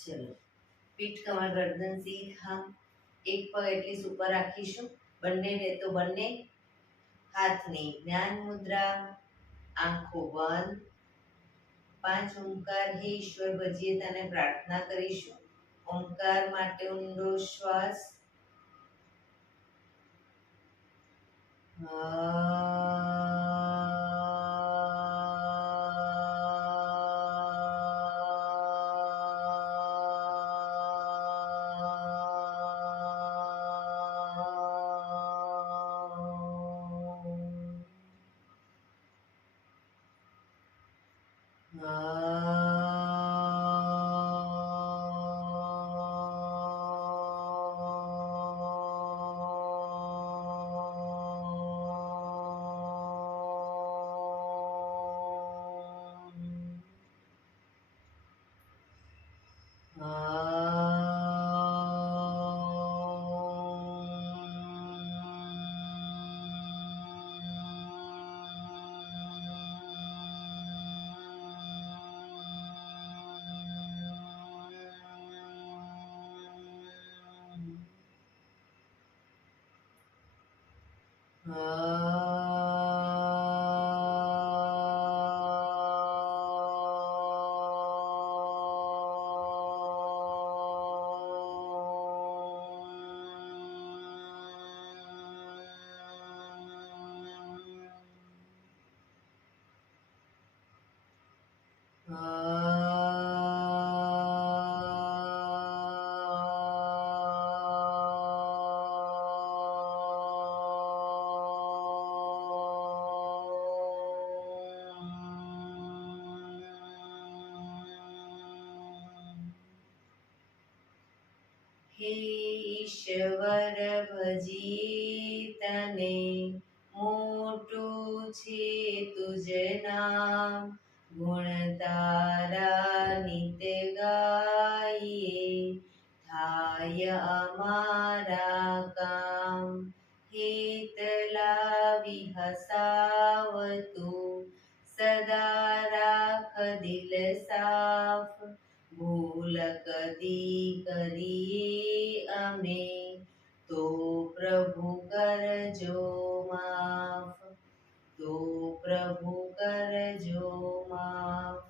ચલો, પીઠ કમર ગરદન સીધા, એક પગ એટલી ઉપર રાખીશું, બંને તો બંને હાથની જ્ઞાન મુદ્રા, આંખો બંધ, 5 ઓમકાર હે ઈશ્વર ભજીએ તને પ્રાર્થના કરીશું. ઓમકાર માટે ઊંડો શ્વાસ. હે ઈશ્વર ભજી તને, મોટું છે તુજ નામ, ગુણ તારા નિત ગાઈએ, થાય અમારા કામ. હેત લાવી હસાવતું, સદા રાખ દિલ સાફ, ભૂલ કદી કરીએ અમે, તો પ્રભુ કરજો માફ, તો પ્રભુ કરજો માફ.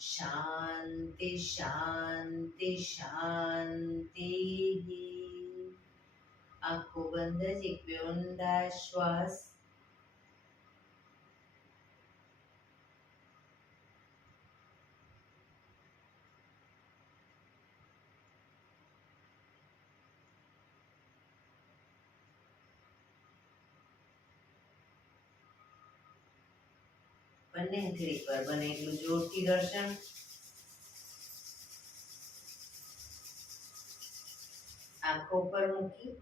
શાંતિ શાંતિ શાંતિ. આંખો બંધ જ એક બે ઊંડા શ્વાસ. બંને હથેળી પર બને એટલું જોરથી ઘર્ષણ. આંખો પર મૂકી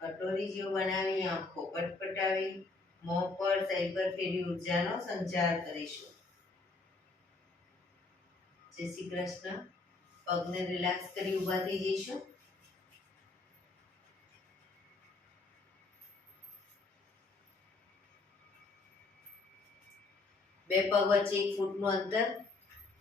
કટોરી જેવું બનાવી આંખો પટપટાવી, મોં પર સહી પર ફેરી ઉર્જાનો સંચાર કરીશું. જય શ્રી કૃષ્ણ. પગને રિલેક્સ કરી ઊભા થઈ જઈશું. બે પગ વચ્ચે 1 ફૂટનું અંતર.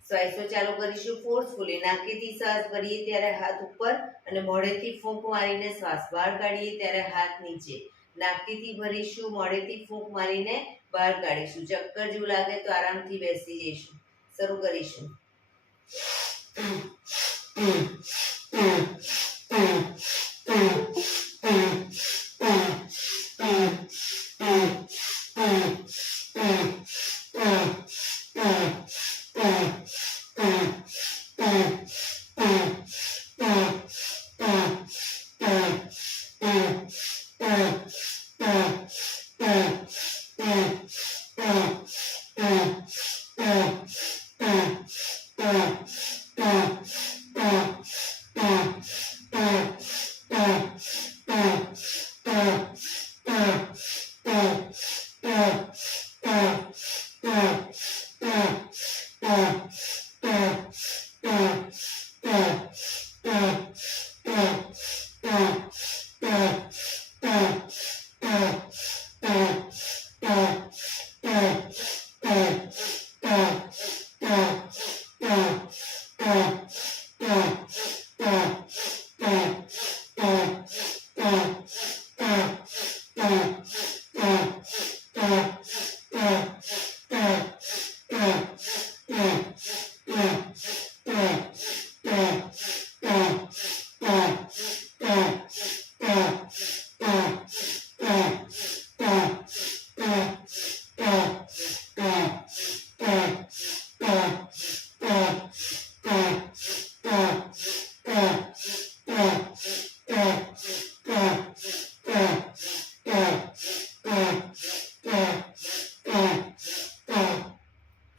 શ્વાસો ચાલુ કરીશું ફોર્સફુલી. નાકેથી શ્વાસ ભરીએ ત્યારે હાથ ઉપર અને મોઢેથી ફૂંક મારીને શ્વાસ બહાર કાઢીએ ત્યારે હાથ નીચે. નાકેથી ભરીશું, મોઢેથી ફૂંક મારીને બહાર કાઢીશું. ચક્કર જેવું લાગે તો આરામથી બેસી જઈશું. શરૂ કરીશું.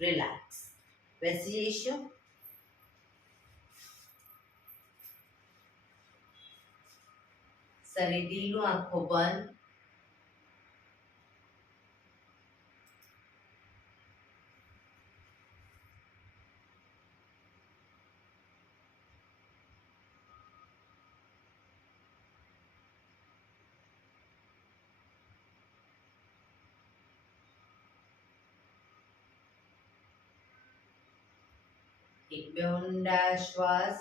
રિલેક્સ. બેસી જઈશું. શરીર ઢીલું, આંખો બંધ. એક બે ઊંડા શ્વાસ.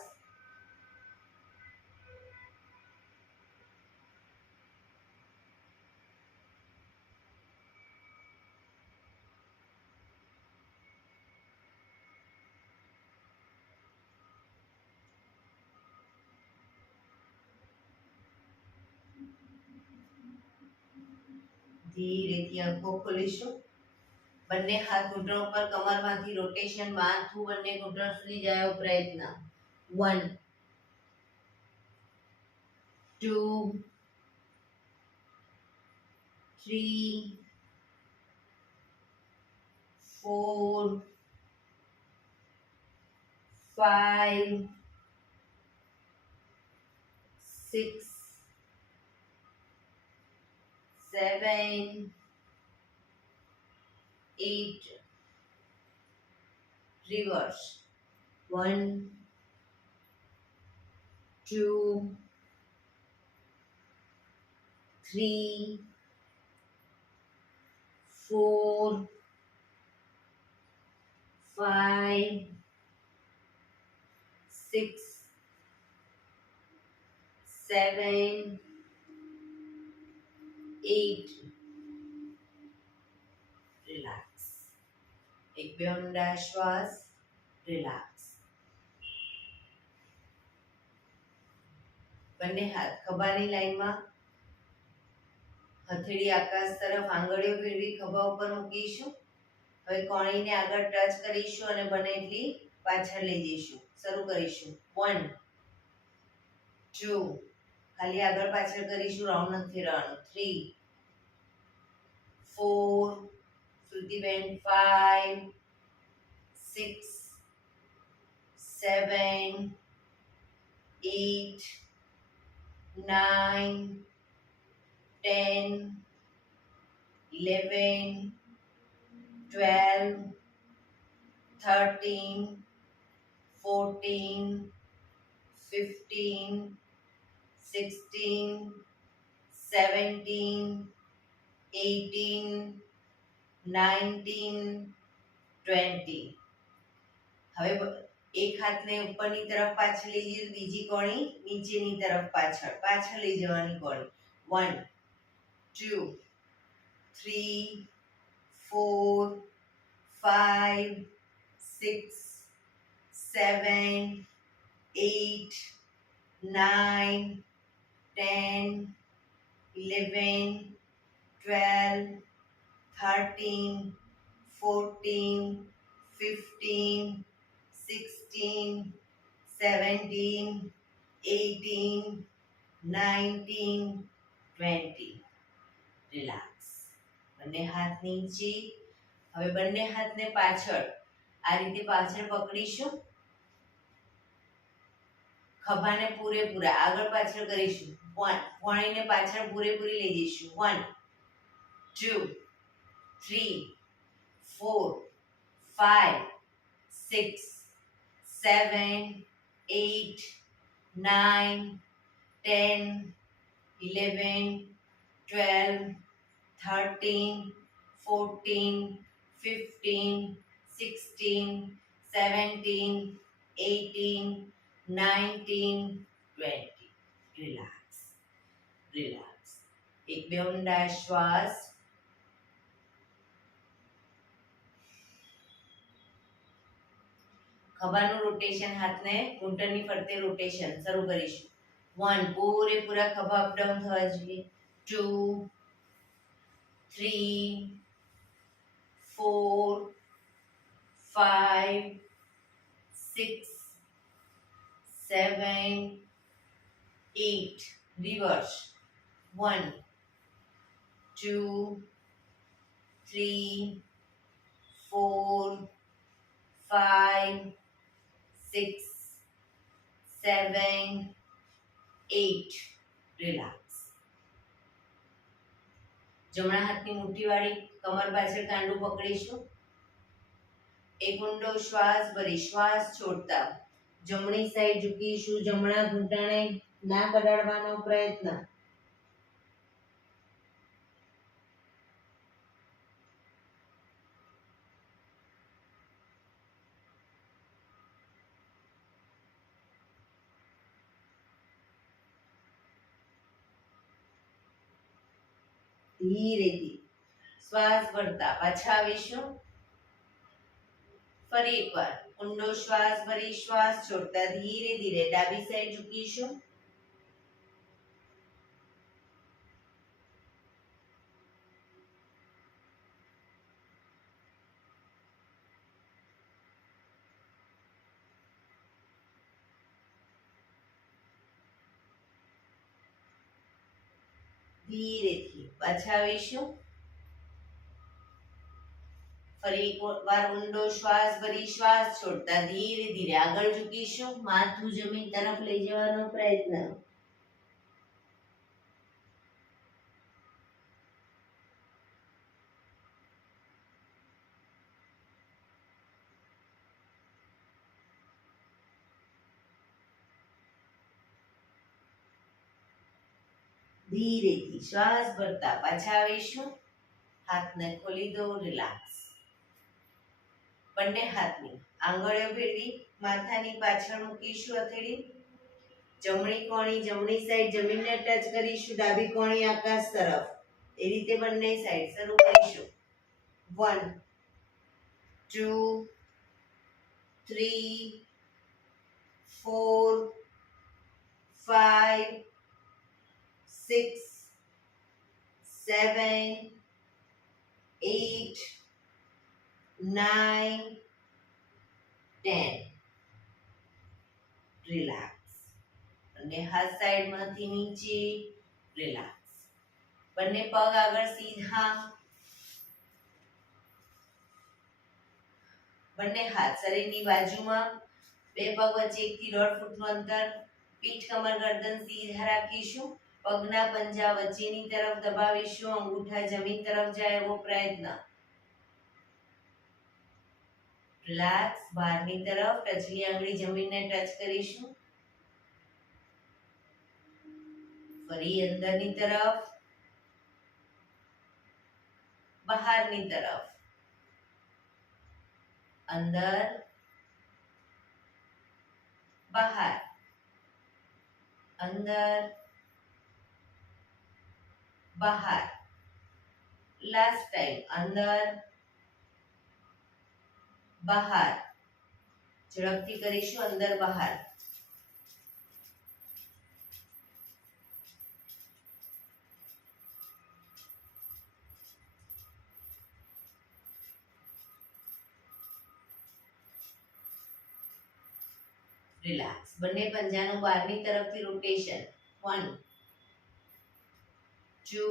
ધીરેથી આંખો ખોલીશું. બંને હાથ ઘૂંટણ ઉપર, કમરમાંથી રોટેશન, માથું બંને ઘૂંટણ સુધી જાય એવો પ્રયત્ન. 1 2 3 4 5 6 7 8. Reverse. 1 2 3 4 5 6 7 8. રિલેક્સ. એક બે ઊંડા શ્વાસ. રિલેક્સ. બંને હાથ ખભાની લાઈનમાં, હથેળી આકાશ તરફ, આંગળીઓ ફેરવી ખભા ઉપર મૂકીશું. હવે કોણીને આગળ ટચ કરીશું અને બને એટલી પાછળ લઈ જઈશું. શરૂ કરીશું. 1 2 ખાલી આગળ પાછળ કરીશું, રાઉન્ડ નથી ફેરવાનું. 3 4 શ્રુતિબેન 5 6 7 8 9 10 11 12 13 14 15 16 17 18 19 20. હવે એક હાથને ઉપરની તરફ પાછળ લઈ જઈએ, બીજી કોણી નીચેની તરફ પાછળ લઈ જવાની કોણી. 1 2 3 4 5 6 7 8 9 10 11 12 13 14 15 16 17 18 19 20. રિલેક્સ. બંને હાથ નીચે. હવે બંને હાથને પાછળ આ રીતે પાછળ પકડીશું. ખભાને પૂરેપૂરા આગળ પાછળ કરીશું. કોણીને પાછળ પૂરેપૂરી લઈ જઈશું. 1 2 3 4 5 6 7 8 9 10 11 12 13 14 15 16 17 18 19 20. રિલેક્સ. રિલેક્સ. એક બે ઊંડા શ્વાસ. ખભાનું રોટેશન, હાથને ઘૂંટણની ફરતે રોટેશન શરૂ કરીશું. 1 પૂરેપૂરા ખભા અપ ડાઉન થવા જોઈએ. 2 3 4 5 6 7 8 રિવર્સ. 1 2 3 4 5 6 7 8 રિલેક્સ. જમણા હાથની મુઠ્ઠી વાળી કમર પાછળ કાંડું પકડીશું. એક ઊંડો શ્વાસ ભરી શ્વાસ છોડતા જમણી સાઈડ ઝૂકીશું. જમણા ઘૂંટણે નાક અડાડવાનો પ્રયત્ન. ધીરેથી શ્વાસ ભરતા પાછા આવીશું. ફરી એકવાર ઊંડો શ્વાસ ભરી શ્વાસ છોડતા ધીરે ધીરે ડાબી સાઈડ ઝૂકીશું. ધીરેથી પાછા આવીશું. ફરી એકવાર ઊંડો શ્વાસ ભરી શ્વાસ છોડતા ધીરે ધીરે આગળ ઝૂકીશું. માથું જમીન તરફ લઈ જવાનો પ્રયત્ન. ધીરેથી શ્વાસ ભરતા પાછા આવીશું. હાથને ખોલી દો. રિલેક્સ. બંને હાથની આંગળીઓ ભેળવી માથાની પાછળ મૂકીશું. હથેળી જમણી કોણી જમણી સાઈડ જમીનને ટચ કરીશું. ડાબી કોણી આકાશ તરફ. એ રીતે બંને સાઈડ શરૂ કરીશું. 1 2 3 4 5 6 7 8 9 10. રિલેક્સ. બંને હાથ સાઈડમાંથી નીચે. રિલેક્સ. બંને પગ આગળ સીધા. બંને હાથ શરીરની બાજુમાં. બે પગ વચ્ચે 1 થી 1.5 ફૂટનું અંતર. પીઠ કમર ગરદન સીધા રાખીશું. પગના પંજા વચ્ચેની તરફ દબાવીશું. અંગૂઠા જમીન તરફ જાય એવો પ્રયત્ન. રિલેક્સ. બહારની તરફ ટચલી આંગળી જમીનને ટચ કરીશું. ફરી અંદરની તરફ, બહારની તરફ. અંદર, બહાર. અંદર, બહાર. Last time. અંદર, બહાર. ઝડપથી કરીશું. અંદર બહાર. રિલેક્સ. બંને પંજાનું બહારની તરફથી રોટેશન. 1 2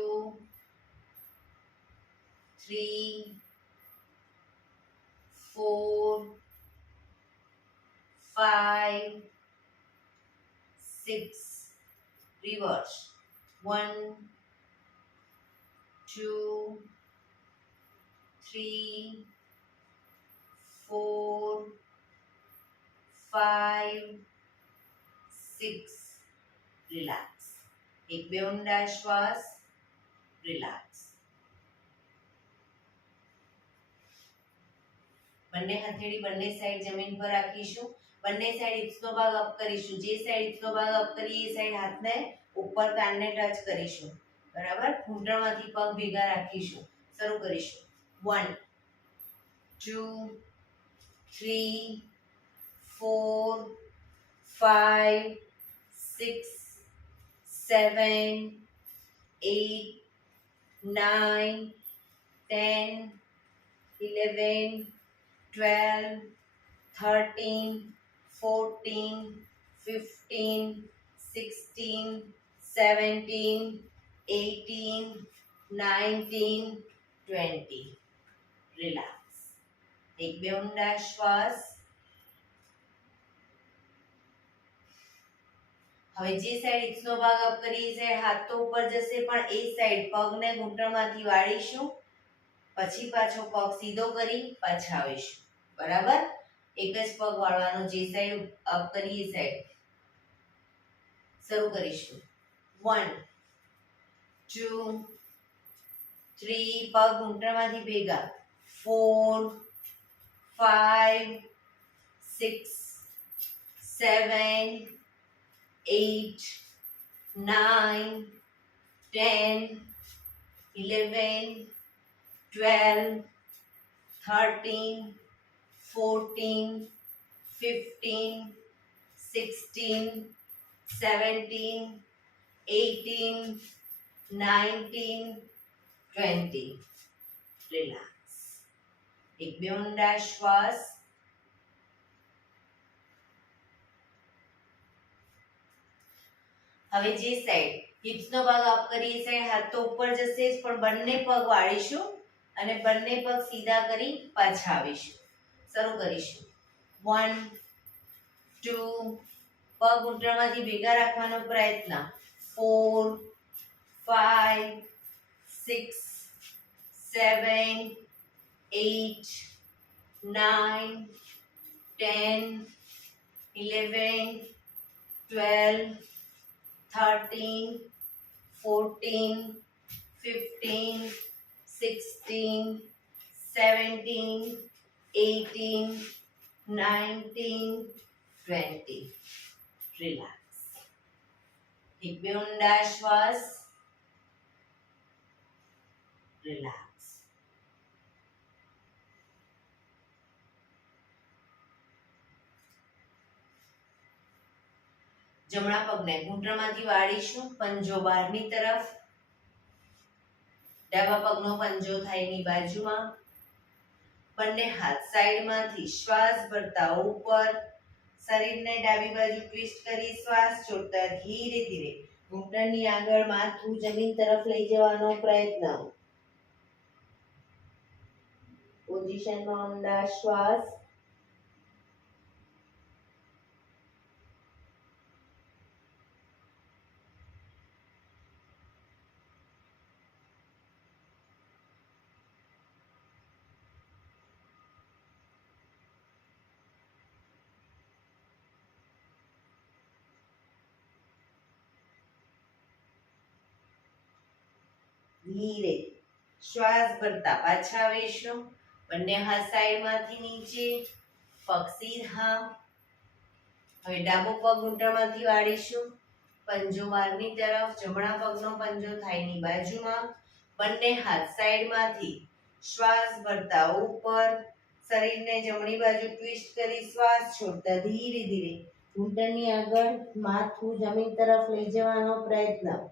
3 4 5 6. રિવર્સ. 1 2 3 4 5 6. રિલેક્સ. એક બે ઊંડા શ્વાસ. રિલેક્સ. બંને હથેળી બંને સાઈડ જમીન પર રાખીશું. બંને સાઈડ હિપ્સનો ભાગ અપ કરીશું. જે સાઈડ હિપ્સનો ભાગ અપ કરીએ એ સાઈડ હાથને ઉપર કાનને ટચ કરીશું. બરાબર. ઘૂંટણમાંથી પગ ભેગા રાખીશું. શરૂ કરીશું. 1 2 3 4 5 6 7 8 9 10 11 12 13 14 15 16 17 18 19 20. રિલેક્સ. એક બે ઊંડા શ્વાસ. હવે જે સાઈડ હિપ્સનો ભાગ અપ કરી એ સાઈડ હાથ તો ઉપર જશે, પણ એ સાઈડ પગને ઘૂંટણમાંથી વાળીશું, પછી પાછો પગ સીધો કરી પાછા આવીશું. બરાબર. એક જ પગ વાળવાનો, જે સાઈડ અપ કરી એ સાઈડ. શરૂ કરીશું. 1 2 3 પગ ઘૂંટણમાંથી ભેગા. 4 5 6 7 8 9 10 11 12 13 14 15 16 17 18 19 20. રિલેક્સ. એક બે ઊંડા શ્વાસ. હવે જે સાઈડ હિપ્સનો ભાગ અપ કરી એ સાઈડ હાથ તો ઉપર જશે જ, પણ બંને પગ વાળીશું અને બંને પગ સીધા કરી પાછા આવીશું. શરૂ કરીશું. 1 2 પગ ઘૂંટણમાંથી ભેગા રાખવાનો પ્રયત્ન. 4 5 6 7 8 9 10 11 12 13 14 15 16 17 18 19 20. રિલેક્સ. એક બે ઊંડા શ્વાસ. રિલેક્સ. જમણા પગને ઘૂંટણમાંથી વાળીશું, પંજો બહારની તરફ. ડાબા પગનો પંજો થાયની બાજુમાં. બંને હાથ સાઈડમાંથી શ્વાસ ભરતા ઉપર. શરીરને ડાબી બાજુ ટ્વિસ્ટ કરી શ્વાસ છોડતા ધીરે ધીરે ઘૂંટણની આગળ માથું જમીન તરફ લઈ જવાનો પ્રયત્ન. પોઝિશનમાં ઊંડા શ્વાસ. ધીરે શ્વાસ ભરતા પાછા આવીશું. બંને હાથ સાઈડમાંથી નીચે, પગ સીધા. હવે ડાબો પગ ઘૂંટણમાંથી વાળીશું, પંજો બહારની તરફ. જમણા પગનો પંજો થાયની બાજુમાં. બંને હાથ સાઈડમાંથી શ્વાસ ભરતા ઉપર. શરીરને જમણી બાજુ ટ્વિસ્ટ કરી શ્વાસ છોડતા ધીરે ધીરે ઘૂંટણની આગળ માથું જમીન તરફ લઈ જવાનો પ્રયત્ન.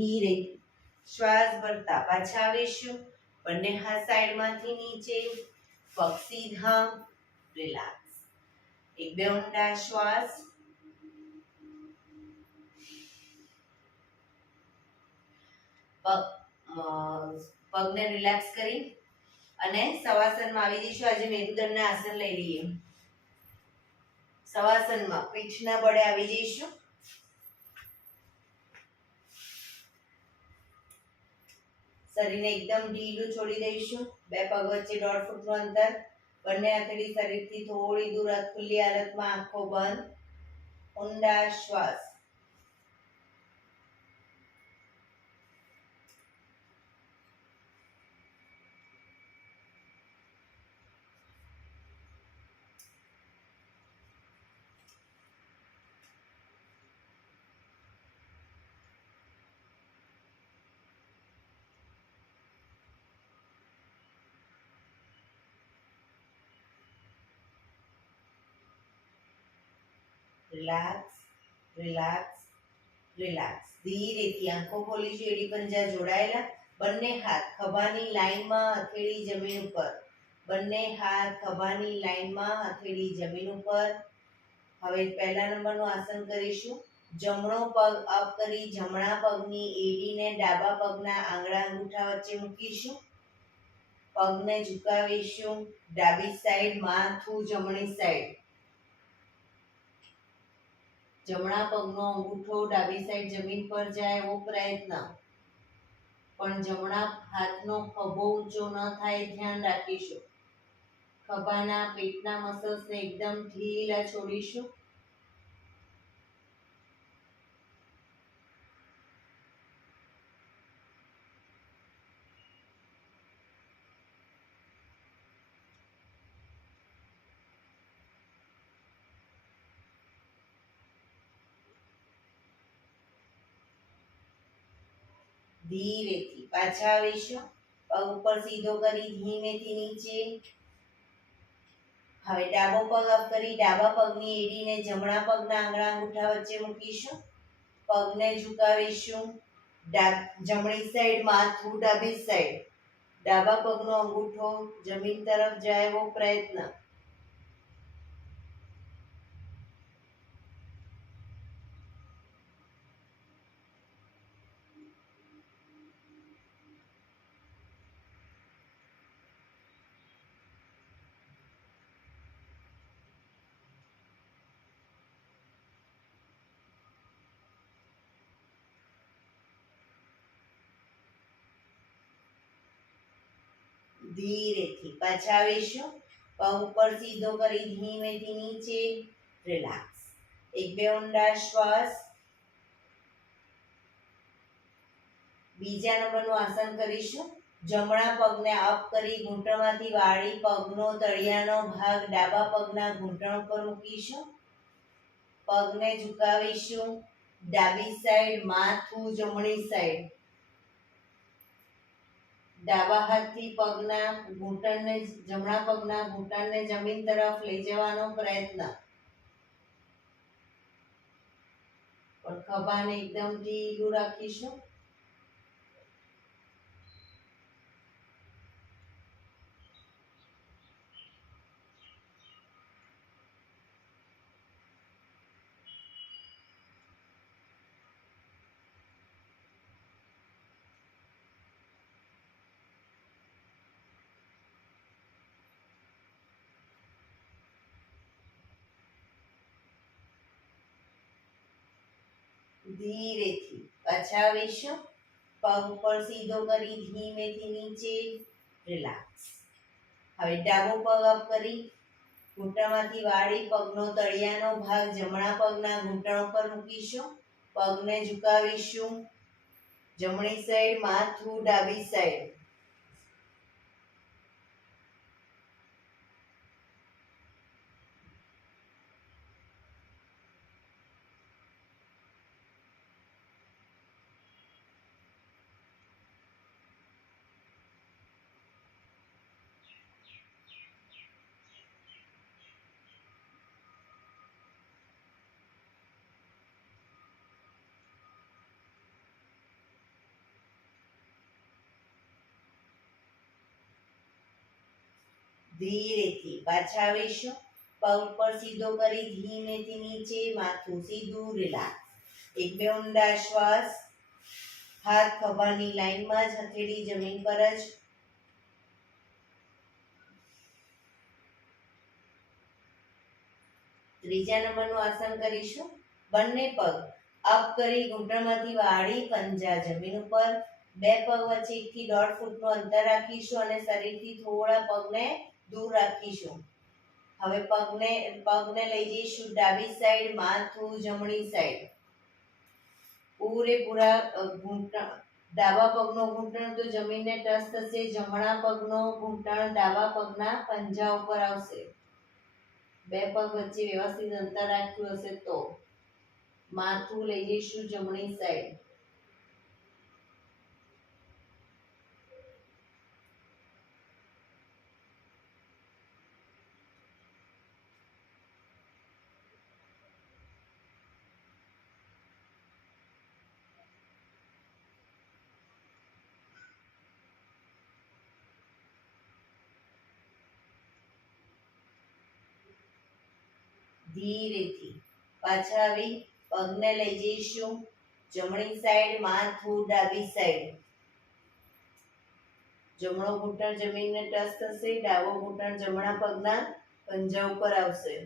ધીરે શ્વાસ ભરતા પાછા આવીશું. બંને હાથ સાઈડમાંથી નીચે, પગ સીધા. રિલેક્સ. એક બે ઊંડા શ્વાસ. પગને રિલેક્સ કરી અને શવાસનમાં આવી જઈશું. આજે મેરુદંડના આસન લઈ લઈએ. શવાસનમાં પીઠના બળે આવી જઈશું. શરીરને એકદમ ઢીલું છોડી દઈશું. બે પગ વચ્ચે 1.5 ફૂટનું અંતર. બંને હથેળી શરીરથી થોડી દૂર ખુલ્લી હાલતમાં, આંખો બંધ. ઊંડા શ્વાસ. Relax, relax, relax. ધીરેથી આંખો ખોલીશું. એડી પંજા જોડાયેલા. બંને હાથ ખભાની લાઈનમાં, હથેળી જમીન ઉપર. બંને હાથ ખભાની લાઈનમાં, હથેળી જમીન ઉપર. હવે પહેલા નંબરનું આસન કરીશું. જમણો પગ અપ કરી જમણા પગની એડીને ડાબા પગના આંગળા અંગૂઠા વચ્ચે મૂકીશું. પગને ઝુકાવીશું. ડાબી સાઈડ, માથું જમણી સાઈડ. જમણા પગનો અંગૂઠો ડાબી સાઈડ જમીન પર જાય એવો પ્રયત્ન. પણ જમણા હાથનો ખભો ઊંચો ન થાય ધ્યાન રાખીશું. ખભાના પેટના મસલ્સને એકદમ ઢીલા છોડીશું. ધીરેથી પાછા આવીશું. પગ ઉપર સીધો કરી ધીમેથી નીચે. હવે ડાબો પગ અપ કરી ડાબા પગની એડીને જમણા પગના આંગળા અંગૂઠા વચ્ચે મૂકીશું. પગને ઝુકાવીશું. જમણી સાઈડ માથું, ડાબી સાઈડ. ડાબા પગનો અંગૂઠો જમીન તરફ જાય એવો પ્રયત્ન. ધીરેથી પાછા આવીશું. પગ ઉપર સીધો કરી ધીમેથી નીચે. રિલેક્સ. એક બે ઊંડા શ્વાસ. બીજા નંબરનું આસન કરીશું. જમણા પગને અપ કરી ઘૂંટણમાંથી વાળી પગનો તળિયાનો ભાગ ડાબા પગના ઘૂંટણ પર મૂકીશું. પગને ઝુકાવીશું. ડાબી સાઈડ, માથું જમણી સાઈડ. ડાબા હાથથી પગના ઘૂંટણને, જમણા પગના ઘૂંટણને જમીન તરફ લઈ જવાનો પ્રયત્ન. પણ ખભાને એકદમ ઢીલું રાખીશું. ધીરેથી પાછા આવીશું. પગ ઉપર સીધો કરી ધીમેથી નીચે. રિલેક્સ. હવે ડાબો પગ અપ કરી ઘૂંટણમાંથી વાળી પગનો તળિયાનો ભાગ જમણા પગના ઘૂંટણ ઉપર મૂકીશું. પગને ઝુકાવીશું. જમણી સાઈડ, માથું ડાબી સાઈડ. ધીરેથી પાછા આવીશું. પગ ઉપર સીધો કરી ધીમેથી નીચે. માથું સીધું. રિલેક્સ. એક બે ઊંડા શ્વાસ. હાથ ખભાની લાઈનમાં જ, હથેળી જમીન પર જ. ત્રીજા નંબરનું આસન કરીશું. બંને પગ અપ કરી ઘૂંટણમાંથી વાળી પંજા જમીન ઉપર. બે પગ વચ્ચે 1 થી 1.5 ફૂટનું અંતર રાખીશું અને શરીરથી થોડા પગને દૂર રાખીશું. હવે પગને લઈ જઈશું ડાબી સાઈડ, માથું જમણી સાઈડ. પૂરેપૂરા ઘૂંટણ, ડાબા પગનો ઘૂંટણ તો જમીનને ટચ થશે, જમણા પગનો ઘૂંટણ ડાબા પગના પંજા ઉપર આવશે. બે પગ વચ્ચે વ્યવસ્થિત અંતર રાખ્યું હશે તો માથું લઈ જઈશું જમણી સાઈડ. ધીરેથી પાછા આવી પગને લઈ જઈશું જમણી સાઈડ, માથું ડાબી સાઈડ. જમણો ઘૂંટણ જમીનને ટચ થશે, ડાબો ઘૂંટણ જમણા પગના પંજા ઉપર આવશે.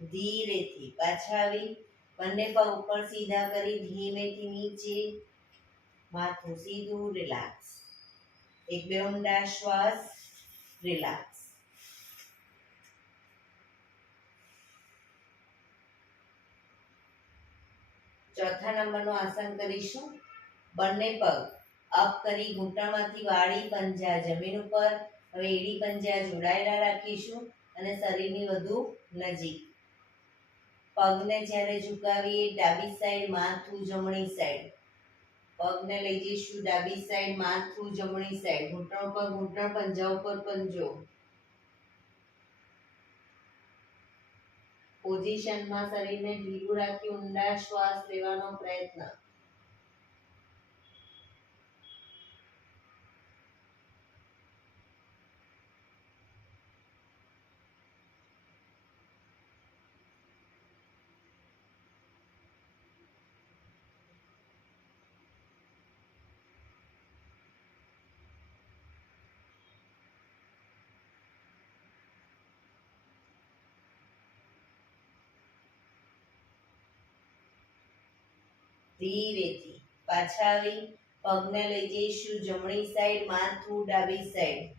ધીરેથી પાછા આવી બંને પગ ઉપર સીધા કરી ધીમેથી નીચે, માથું સીધું, રિલેક્સ. એક બે ઊંડા શ્વાસ, રિલેક્સ. ચોથા નંબરનું આસન કરીશું. બંને પગ અપ કરી ઘૂંટણમાંથી વાળી પંજા જમીન ઉપર. હવે એડી પંજા જોડાયેલા રાખીશું અને શરીરની વધુ નજીક. પગને જ્યારે ઝુકાવીએ ડાબી સાઈડ, માથું જમણી સાઈડ. પગને લઈ જઈશું ડાબી સાઈડ, માથું જમણી સાઈડ. ઘૂંટણ ઉપર ઘૂંટણ, પંજા ઉપર પંજો. પોઝિશનમાં શરીરને ઢીલું રાખી ઊંડા શ્વાસ લેવાનો પ્રયત્ન. ધીરેથી પાછા આવી પગને લઈ જઈશું જમણી સાઈડ, માથું ડાબી સાઈડ.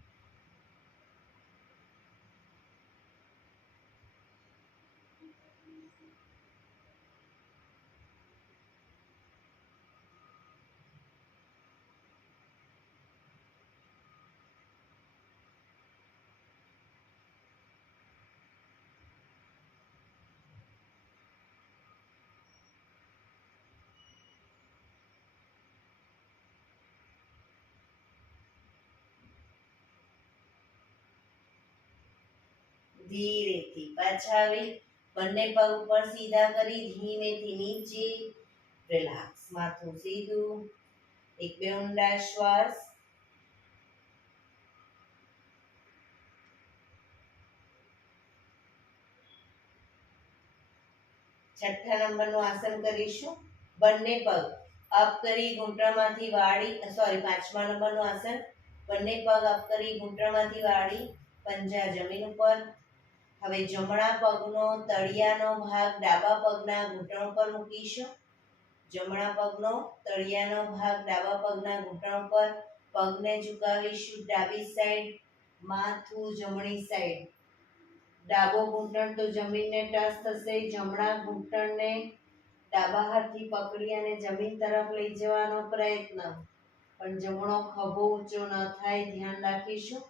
ધીરેથી પાછા આવી બંને પગ ઉપર સીધા કરી ધીમેથી નીચે, રિલેક્સ. માથું સીધું. એક બે ઊંડા શ્વાસ. છઠ્ઠા નંબરનું આસન કરીશું. બંને પગ અપ કરી ઘૂંટણમાંથી વાળી, પાંચમા નંબરનું આસન. બંને પગ અપ કરી ઘૂંટણમાંથી વાળી પંજા જમીન ઉપર. હવે જમણા પગનો તળિયાનો ભાગ ડાબા પગના ઘૂંટણ ઉપર મૂકીશું. જમણા પગનો તળિયાનો ભાગ ડાબા પગના ઘૂંટણ ઉપર. પગને ઝુકાવીશું ડાબી સાઈડ, માથું જમણી સાઈડ. ડાબો ઘૂંટણ તો જમીનને ટચ થશે, જમણા ઘૂંટણને ડાબા હાથથી પકડી અને જમીન તરફ લઈ જવાનો પ્રયત્ન. પણ જમણો ખભો ઊંચો ન થાય, ધ્યાન રાખીશું.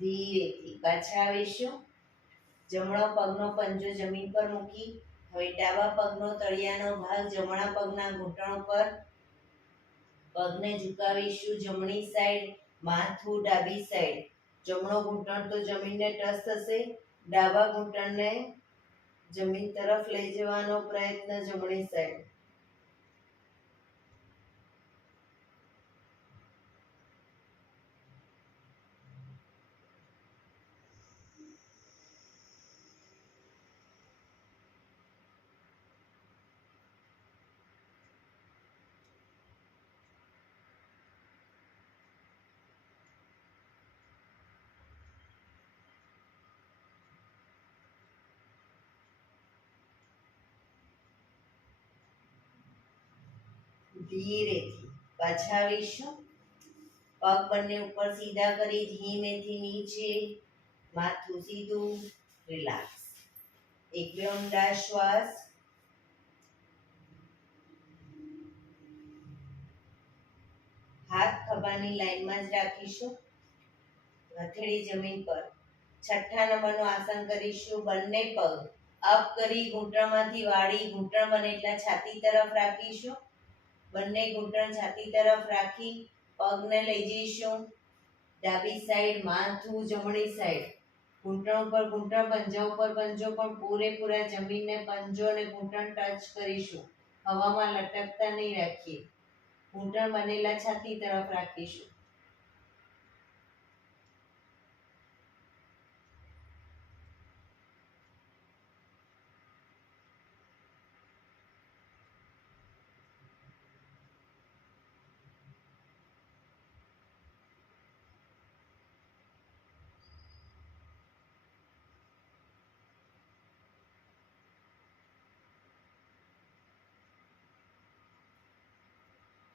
ધીરેથી પાછા આવીશું. જમણો પગનો પંજો જમીન પર મૂકી હવે ડાબા પગનો તળિયાનો ભાગ જમણા પગના ઘૂંટણ પર, પગને ઝુકાવીશું જમણી સાઈડ, માથું ડાબી સાઈડ. જમણો ઘૂંટણ તો જમીનને ટચ થશે, ડાબા ઘૂંટણને જમીન તરફ લઈ જવાનો પ્રયત્ન જમણી સાઈડ. ધીરેથી પાછા આવીશું. પગ બંને ઉપર સીધા કરી ધીમેથી નીચે, માથું સીધું, રિલેક્સ. એક બે ઊંડા શ્વાસ. હાથ ખભાની લાઈનમાં જ રાખીશું, હથેળી જમીન પર. છઠ્ઠા નંબરનું આસન કરીશું. બંને પગ અપ કરી ઘૂંટણમાંથી વાળી, ઘૂંટણ બને એટલા છાતી તરફ રાખીશું. બંને ઘૂંટણ છાતી તરફ રાખી પગને લઈ જઈશું ડાબી સાઈડ, માથું જમણી સાઈડ. ઘૂંટણ ઉપર ઘૂંટણ, પંજા ઉપર પંજો, પણ પૂરેપૂરા જમીનને પંજો અને ઘૂંટણ ટચ કરીશું. હવામાં લટકતા નહીં રાખીએ. ઘૂંટણ બનેલા છાતી તરફ રાખીશું.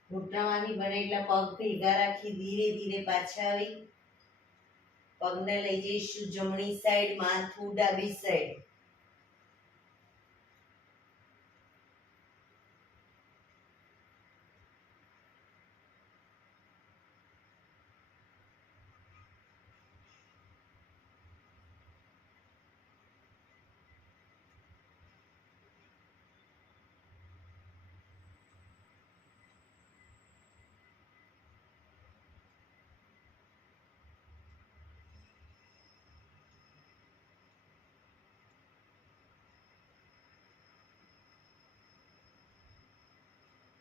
ઘૂંટણમાંથી બને એટલા પગ ભેગા રાખી ધીરે ધીરે પાછા આવી પગને લઈ જઈશું જમણી સાઈડ, માથું ડાબી સાઈડ.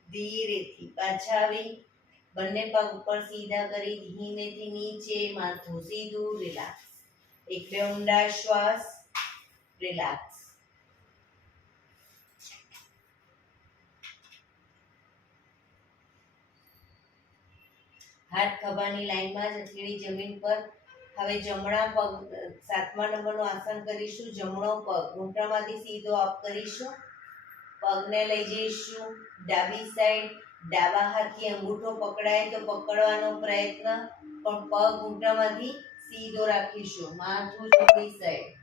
ધીરેથી પાછા આવી બંને પગ ઉપર સીધા કરી ધીમેથી નીચે, માથું સીધું, રિલેક્સ. એક બે ઊંડા શ્વાસ, રિલેક્સ. હાથ ખભાની લાઈનમાં જ, હથેળી જમીન પર. હવે જમણા પગ, સાતમા નંબરનું આસન કરીશું. જમણો પગ ઘૂંટણમાંથી સીધો અપ કરીશું. પગને લઈ જઈશું ડાબી સાઈડ. ડાબા હાથથી અંગૂઠો પકડાય તો પકડવાનો પ્રયત્ન, પણ પગ ઘૂંટણમાંથી સીધો રાખીશું. માથું જમણી સાઈડ.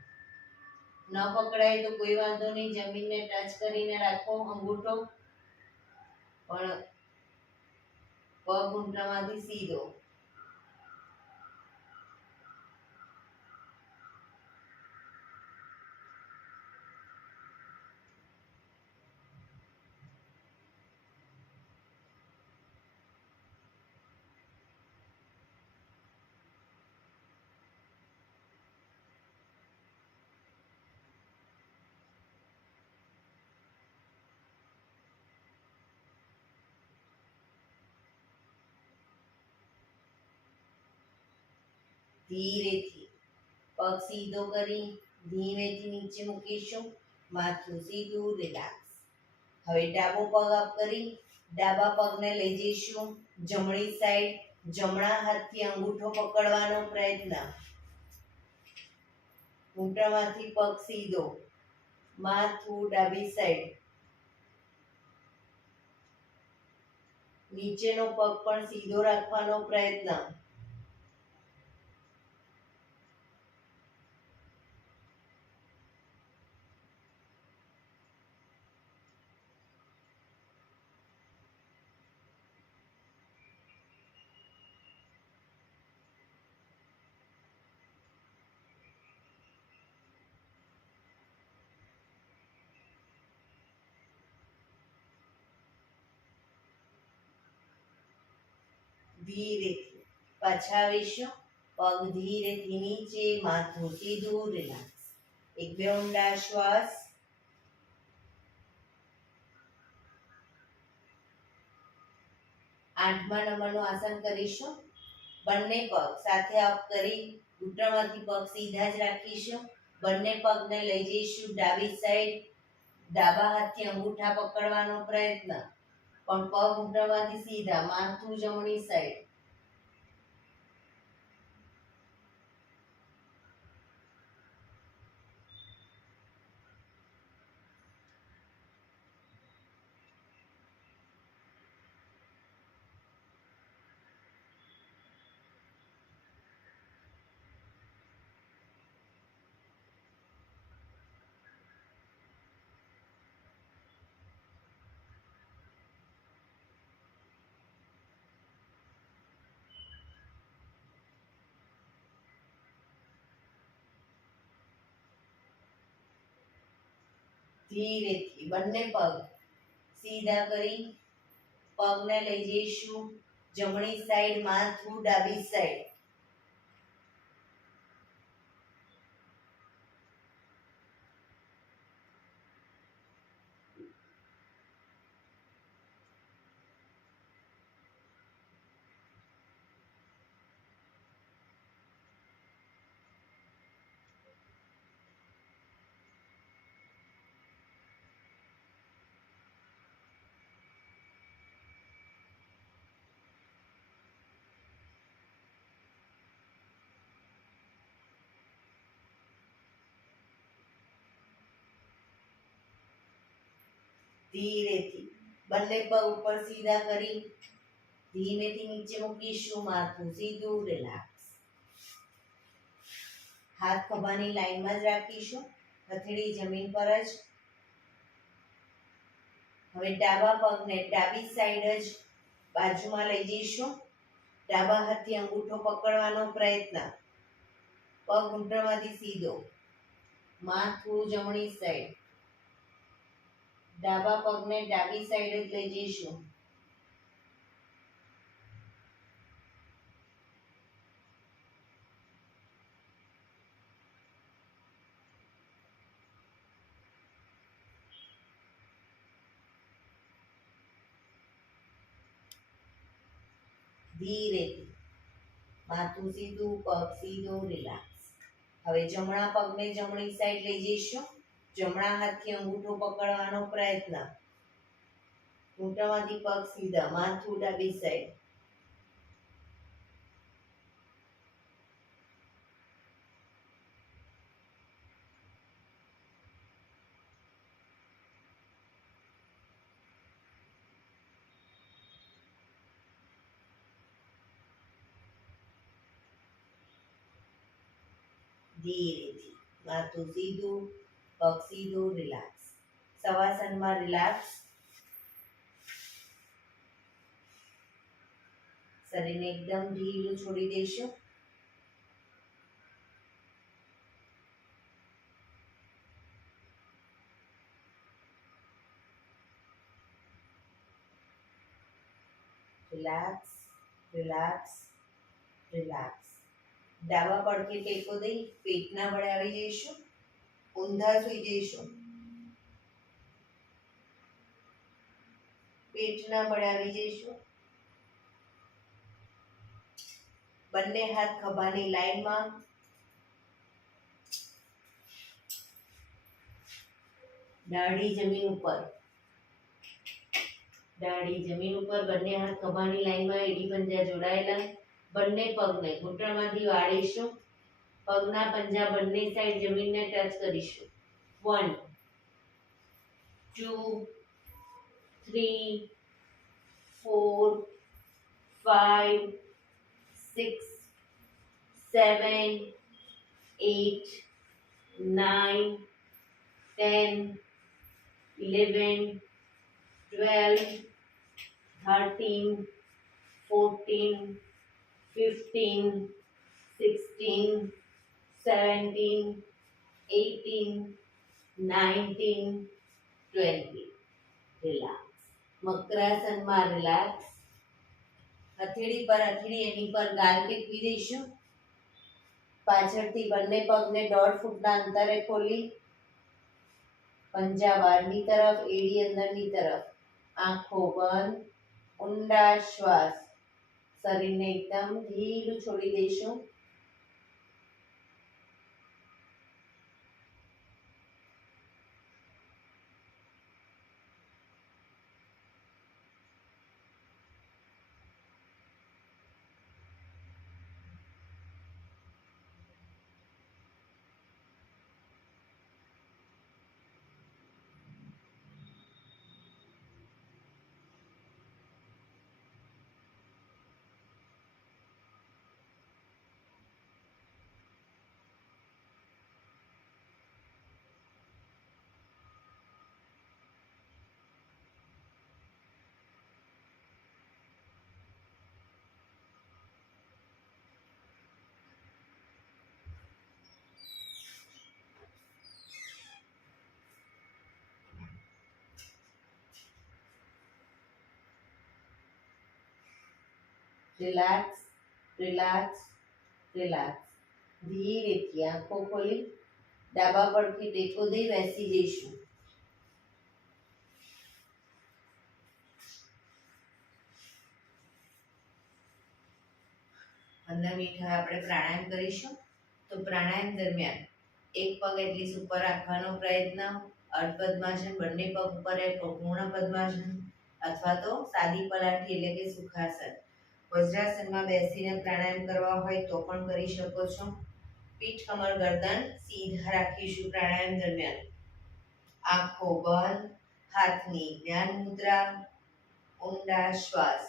ન પકડાય તો કોઈ વાંધો નહીં, જમીનને ટચ કરીને રાખો અંગૂઠો, પણ પગ ઘૂંટણમાંથી સીધો. ધીરેથી પગ સીધો કરી ધીમેથી નીચે મૂકીશું. માથું સીધું, રિલેક્સ. હવે ડાબો પગ અપ કરી ડાબા પગને લઈ જઈશું જમણી સાઈડ. જમણા હાથથી અંગૂઠો પકડવાનો પ્રયત્ન. ઘૂંટણમાંથી પગ સીધો, માથું ડાબી સાઈડ. નીચેનો પગ પણ સીધો રાખવાનો પ્રયત્ન. ધીરેથી પાછા આવીશું. પગ ધીરેથી નીચે, માથું સીધું, રિલેક્સ. એક બે ઊંડા શ્વાસ. આઠમા નંબરનું આસન કરીશું. બંને પગ સાથે અપ કરી ઘૂંટણમાંથી પગ સીધા જ રાખીશું. બંને પગને લઈ જઈશું ડાબી સાઈડ. ડાબા હાથથી અંગૂઠા પકડવાનો પ્રયત્ન, પણ પગ ઘૂંટણમાંથી સીધા, માથું જમણી સાઈડ. ધીરેથી બંને પગ સીધા કરી પગને લઈ જઈશું જમણી સાઈડ, માથું ડાબી સાઈડ. ધીરેથી બંને પગ ઉપર સીધા કરી ધીમેથી નીચે મૂકીશું. માથું સીધું, રિલેક્સ. હાથ ખભાની લાઈનમાં જ રાખીશું. હથેળી જમીન પર જ. હવે ડાબા પગને ડાબી સાઈડ જ બાજુમાં લઈ જઈશું. ડાબા હાથથી અંગૂઠો પકડવાનો પ્રયત્ન. પગ ઘૂંટણમાંથી સીધો, માથું જમણી સાઈડ. ડાબા પગને ડાબી સાઈડ જ લઈ જઈશું. ધીરેથી માથું સીધું, પગ સીધો, રિલેક્સ. હવે જમણા પગને જમણી સાઈડ લઈ જઈશું. જમણા હાથથી અંગૂઠો પકડવાનો પ્રયત્ન. ઘૂંટણમાંથી પગ સીધા, માથું ડાબી સાઈડ. ધીરેથી માથું સીધું, પગ સીધું, રિલેક્સ. શવાસનમાં રિલેક્સ. શરીરને એકદમ ઢીલું છોડી દઈશું. Relax, relax, relax. ડાબા પડખે ટેકો દઈ પેટના બળે આવી જઈશું. ઊંધા સૂઈ જઈશું. પેટના બળે આવી જઈશું. બંને હાથ ખભાની લાઈનમાં. દાઢી જમીન ઉપર. દાઢી જમીન ઉપર. બંને હાથ ખભાની લાઈનમાં, એડી પંજા જોડાયેલા. બંને પગને ઘૂંટણમાંથી વાળીશું. પગના પંજા બંને સાઈડ જમીનને ટચ કરીશું. 1 2 3 4 5 6 7 8 9 10 11 12 13 14 15 16 17 18 19 20. રિલેક્સ. મકરાસનમાં રિલેક્સ. હથેળી પર હથેળી એની પર ગાલ ટેકવી દઈશું. પાછળથી બંને પગને 1.5 ફૂટના અંતરે ખોલી પંજા બહારની તરફ, એડી અંદરની તરફ, આંખો બંધ, ઊંડા શ્વાસ. શરીરને એકદમ ઢીલું છોડી દઈશું. Relax, relax, relax. ધીરેથી આંખો ખોલી ડાબા પડથી ટેકો દઈ બેસી જઈશું. 15 મિનિટ હવે આપણે પ્રાણાયામ કરીશું. તો પ્રાણાયામ દરમિયાન એક પગ એટલી ઉપર રાખવાનો પ્રયત્ન, અર્ધ પદ્માસન, બંને પગ ઉપર પૂર્ણ પદ્માસન અથવા તો સાદી પલાઠી એટલે કે સુખાસન. વજ્રાસનમાં બેસીને પ્રાણાયામ કરવા હોય તો પણ કરી શકો છો. પીઠ, કમર, ગરદન સીધા રાખીશું પ્રાણાયામ દરમિયાન. આંખો બંધ, હાથની જ્ઞાન મુદ્રા, ઊંડા શ્વાસ.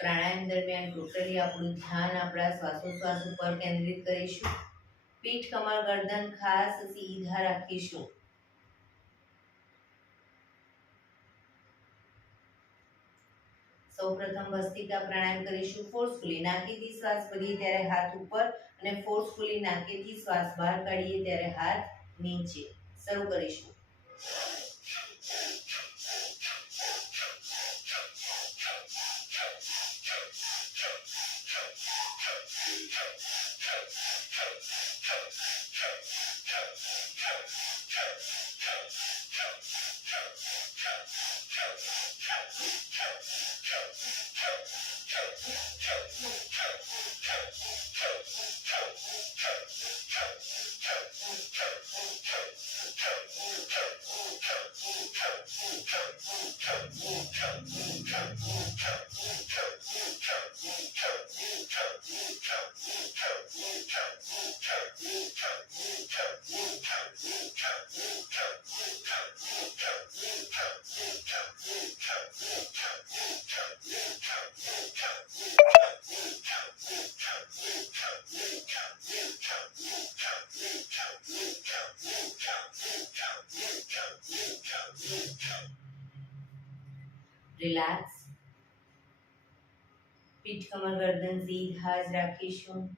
પ્રાણાયામ દરમિયાન ટોટલી આપણું ધ્યાન આપણા શ્વાસોશ્વાસ ઉપર કેન્દ્રિત કરીશું. પીઠ, કમર, ગરદન ખાસ સીધા રાખીશું. સૌપ્રથમ ભસ્ત્રિકા પ્રાણાયામ કરીશું. ફોર્સફુલી નાકેથી શ્વાસ ભરીએ ત્યારે હાથ ઉપર અને ફોર્સફુલી નાકેથી શ્વાસ બહાર કાઢીએ ત્યારે હાથ નીચે. શરૂ કરીશું. રિલેક્સ. પીઠ, કમર, ગરદન સીધા જ રાખીશું.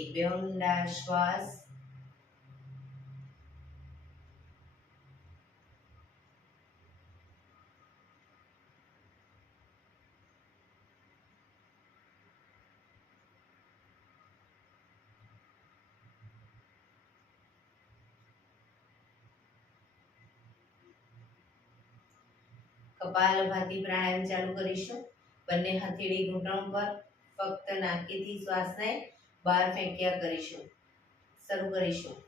એક બે ઊંડા શ્વાસ. કપાલભાતિ પ્રાણાયામ ચાલુ કરીશું. બંને હથેળી ઘૂંટણ પર, ફક્ત નાકેથી શ્વાસને બહાર ફેંક્યા કરીશું. શરૂ કરીશું.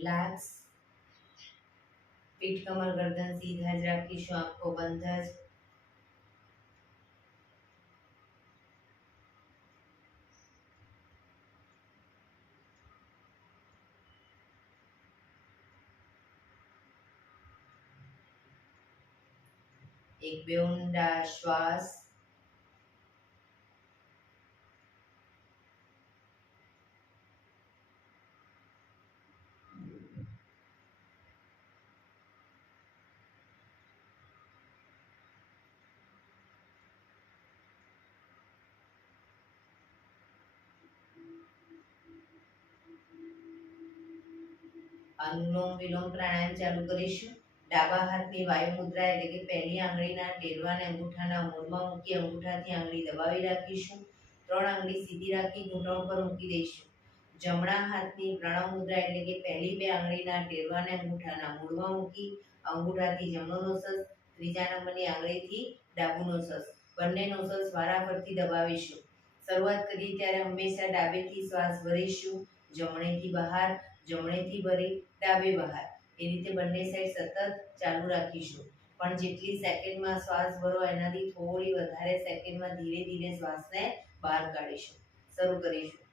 રિલેક્સ. પીઠ કમર ગરદન સીધા જ રાખીશું, આંખો બંધ જ. એક બે ઊંડા શ્વાસ. અનુલોમ વિલોમ પ્રાણાયામ ચાલુ કરીશું. ડાબા હાથની વાયુ મુદ્રા એટલે કે પહેલી આંગળીના ટેરવાને અંગૂઠાના મૂળમાં મૂકી અંગૂઠાથી આંગળી દબાવી રાખીશું. 3 આંગળી સીધી રાખી ઘૂંટણ પર મૂકી દઈશું. જમણા હાથની પ્રણવ મુદ્રા એટલે કે પહેલી 2 આંગળીના ટેરવાને અંગૂઠાના મૂળમાં મૂકી અંગૂઠાથી જમણો નોસસ, ત્રીજા નંબરની આંગળીથી ડાબુ નોસસ, બંને નોસસ વારાફરતી દબાવીશું. શરૂઆત કરીએ ત્યારે હંમેશા ડાબેથી શ્વાસ ભરીશું, જમણેથી બહાર, જમણેથી ભરી ડાબે બહાર. એ રીતે બંને સાઈડ સતત ચાલુ રાખીશું. પણ જેટલી સેકન્ડમાં શ્વાસ ભરો એનાથી થોડી વધારે સેકન્ડમાં ધીરે ધીરે શ્વાસને બહાર કાઢીશું. શરૂ કરીશું.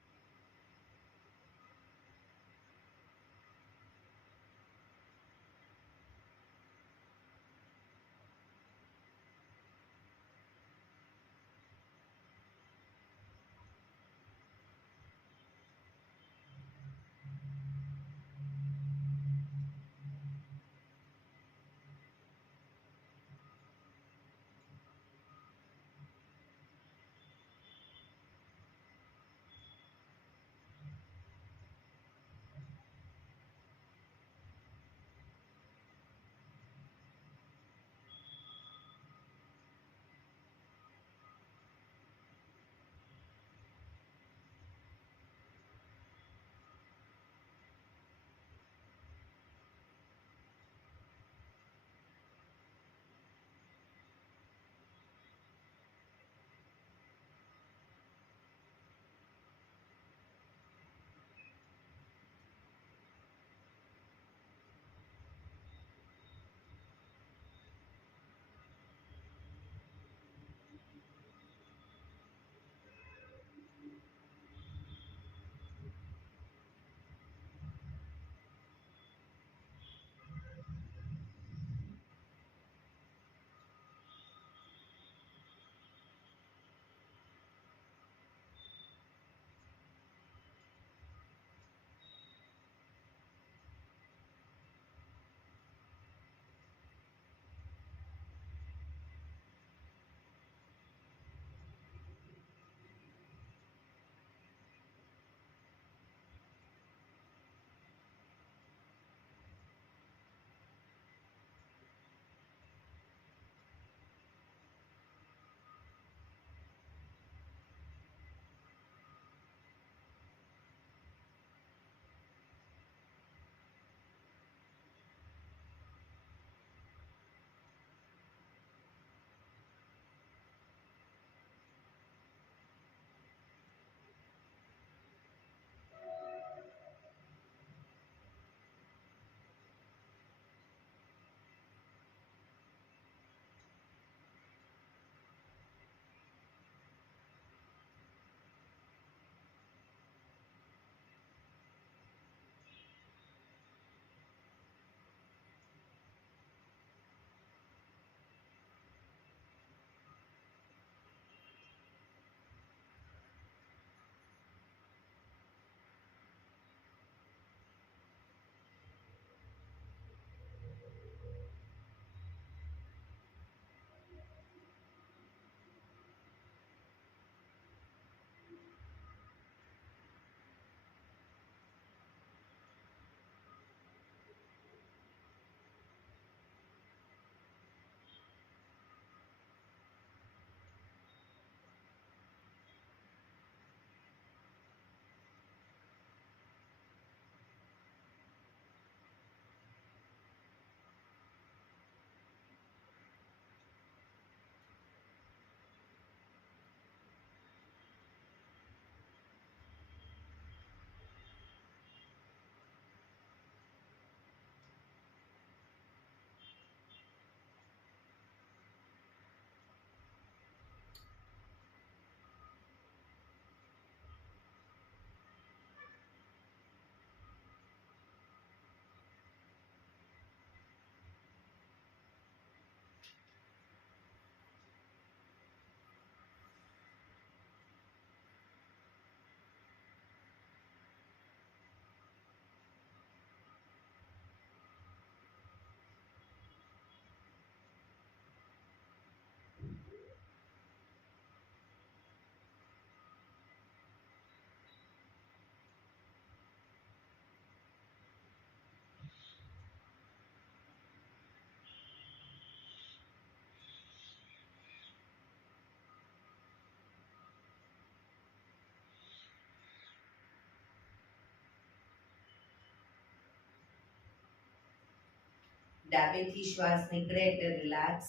ડાબેથી શ્વાસ નીકળે એટલે રિલેક્સ.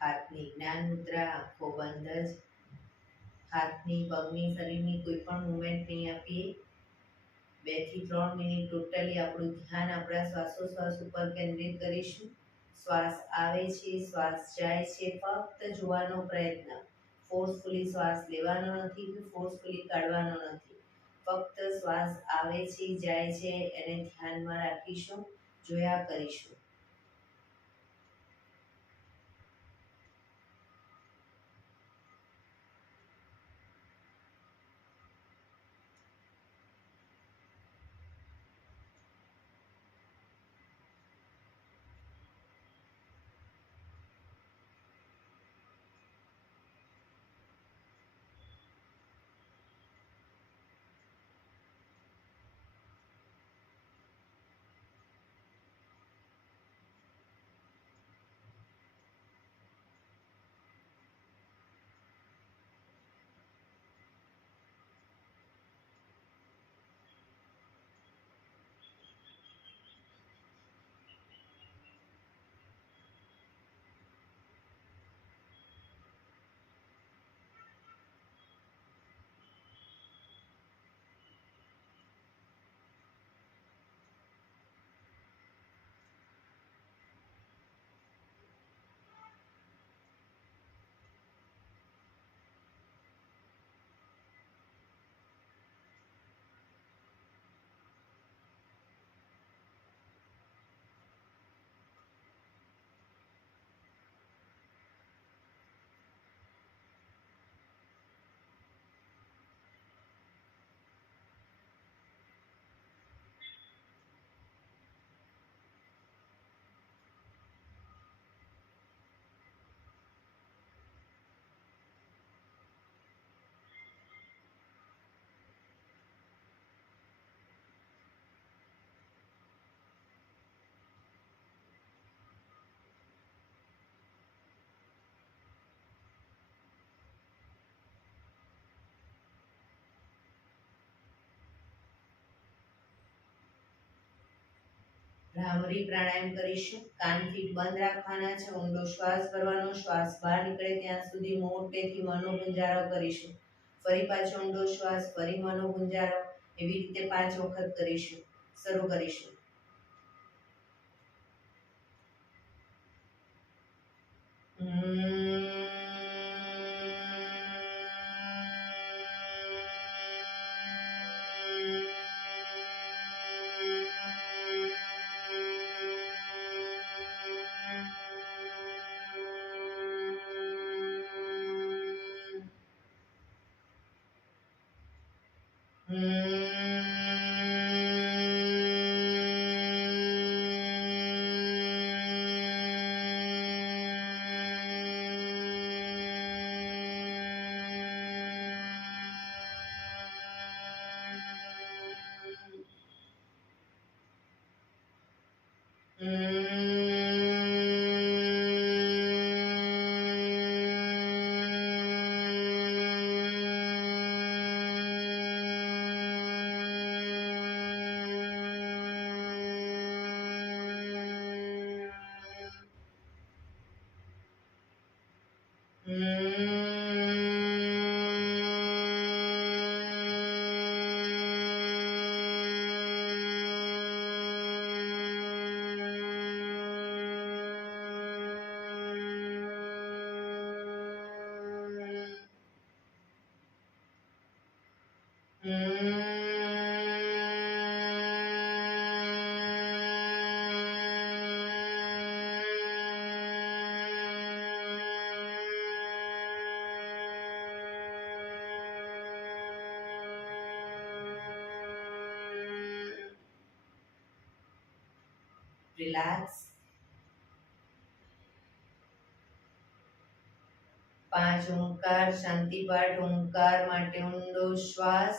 હાથની જ્ઞાન મુદ્રા, આંખો બંધ જ. હાથની, પગની, શરીરની કોઈ પણ મુવમેન્ટ નહીં આપીએ. 2 થી 3 મિનિટ ટોટલી આપણું ધ્યાન આપણા શ્વાસોશ્વાસ ઉપર કેન્દ્રિત કરીશું. શ્વાસ આવે છે, શ્વાસ જાય છે, ફક્ત જોવાનો પ્રયત્ન. ફોર્સફુલી શ્વાસ લેવાનો નથી કે ફોર્સફુલી કાઢવાનો નથી. ફક્ત શ્વાસ આવે છે, જાય છે એને ધ્યાનમાં રાખીશું, જોયા કરીશું. ભ્રામરી પ્રાણાયામ કરીશું. કાન ફીટ બંધ રાખવાના છે. ઊંડો શ્વાસ ભરવાનો. શ્વાસ બહાર નીકળે ત્યાં સુધી મોટેથી મનોગુંજારો કરીશું. ફરી પાછો ઊંડો શ્વાસ, ફરી મનોગુંજારો. એવી રીતે 5 વખત કરીશું. શરૂ કરીશું. રિલેક્સ. 5 ઓમકાર શાંતિ પાઠ. ઓમકાર માટે ઊંડો શ્વાસ.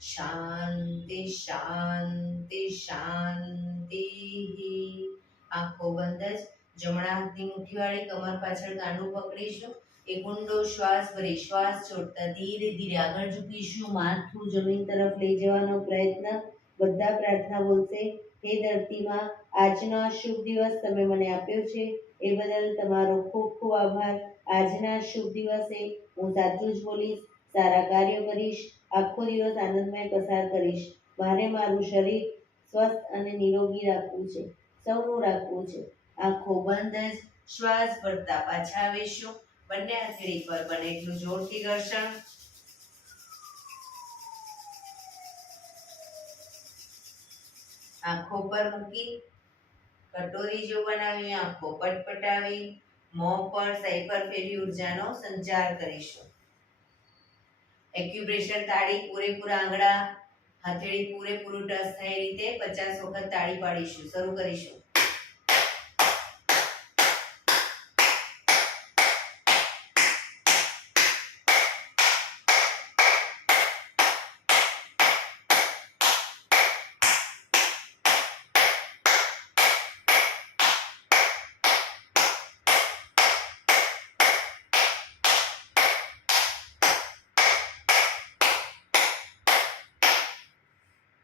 શાંતિ શાંતિ શાંતિ. આંખો બંધ જ જમણા હાથની મુઠ્ઠીવાળી કમર પાછળ કાંડું પકડીશું. એક ઊંડો શ્વાસ ભરી શ્વાસ છોડતા ધીરે ધીરે આગળ ઝૂકીશું. માથું જમીન તરફ લઈ જવાનો પ્રયત્ન. બધા પ્રાર્થના બોલશે. હે ધરતીમાં, આજનો આ શુભ દિવસ તમે મને આપ્યો છે એ બદલ તમારો ખૂબ ખૂબ આભાર. આજના શુભ દિવસે હું સાચું જ બોલીશ, સારા કાર્યો કરીશ, આખો દિવસ આનંદમય પસાર કરીશ. મારે મારું શરીર સ્વસ્થ અને નિરોગી રાખવું છે, સૌનું રાખવું છે. આંખો બંધ જ શ્વાસ ભરતા પાછા આવીશું. બંને હથેળી પર બને એટલું જોરથી ઘર્ષણ. આંખો પર મૂકી કટોરી જો બનાવી આંખો પટપટાવી મોં પર સહી પર ફેરવી ઉર્જાનો સંચાર કરીશું. એક્યુપ્રેશર તાળી પૂરેપૂરા આંગળા હથેળી પૂરેપૂરું ટચ થાય રીતે 50 વખત તાળી પાડીશું. શરૂ કરીશું.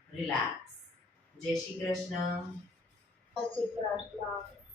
રિલેક્સ. જય શ્રી કૃષ્ણ. જય શ્રી કૃષ્ણ.